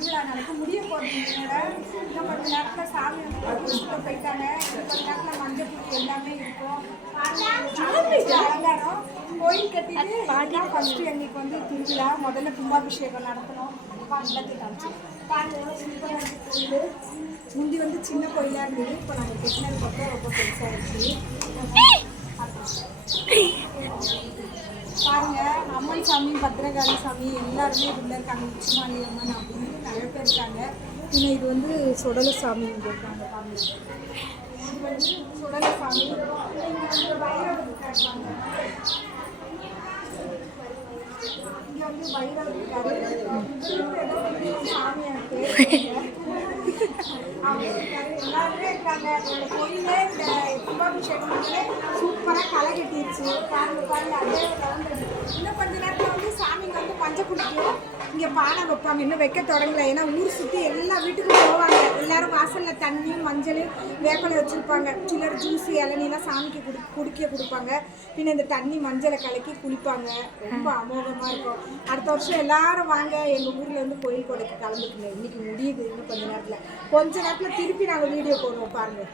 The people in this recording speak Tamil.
திருவிழா நடக்கும் முடிய போகிறீங்களோட இன்னும் கொஞ்ச நேரத்தில் சாமி வந்து போயிட்டாங்க. கொஞ்ச நேரத்தில் மஞ்சள் பூ எல்லாமே இருக்கும். அலங்காரம் கோயில் கட்டிட்டு பாட்டிலாம் ஃபஸ்ட்டு எங்களுக்கு வந்து திருவிழா முதல்ல கும்பாபிஷேகம் நடத்தணும். எல்லாத்தையும் காமிச்சு கோயில் முந்தி வந்து சின்ன கோயிலாக இருந்தது. இப்போ நாங்கள் கட்டினதுக்கப்புறம் ரொம்ப பெருசாகிடுச்சு. பாருங்க, அம்மன் சாமி, பத்திரகாளி சாமி எல்லாருமே இதில் இருக்காங்க. உச்சிமாலி அம்மன் அப்படின்னு நிறைய பேர் இருக்காங்க. இன்னும் இது வந்து சுடலை சாமி இங்கே இருக்காங்க. பாருங்க, இது வந்து சுடலை சாமி. வைரவர் இருக்காங்க. இங்கே வந்து வைரவர் இருக்காரு. சாமியாக இருக்கு. எல்லாருமே இருக்காங்க. என்னோட கோயிலே இந்த கும்பாபிஷேகம் வந்து சூப்பராக களை கட்டிடுச்சு. பாருங்க அதே இன்னும் கொஞ்ச நேரத்தில் வந்து சாமிங்க வந்து மஞ்சள் குளிக்கும். இங்கே பானை வைப்பாங்க. இன்னும் வைக்க தொடங்கல. ஏன்னா ஊர் சுற்றி எல்லா வீட்டுக்கும் போவாங்க. எல்லாரும் வாசலில் தண்ணி மஞ்சள் வேப்பலை வச்சுருப்பாங்க. சிலர் ஜூஸ் இளநீலாம் சாமிக்கு குடிக்க கொடுப்பாங்க. பின்ன இந்த தண்ணி மஞ்சளை கலக்கி குளிப்பாங்க. ரொம்ப அமோகமாக இருக்கும். அடுத்த வருஷம் எல்லாரும் வாங்க எங்கள் ஊரில் வந்து கோயில் கொடைக்கு கலந்துக்குங்க. இன்றைக்கி முடியுது. இன்னும் கொஞ்ச நேரத்தில் திருப்பி நாங்கள் வீடியோ போடுவோம். பாருங்கள்.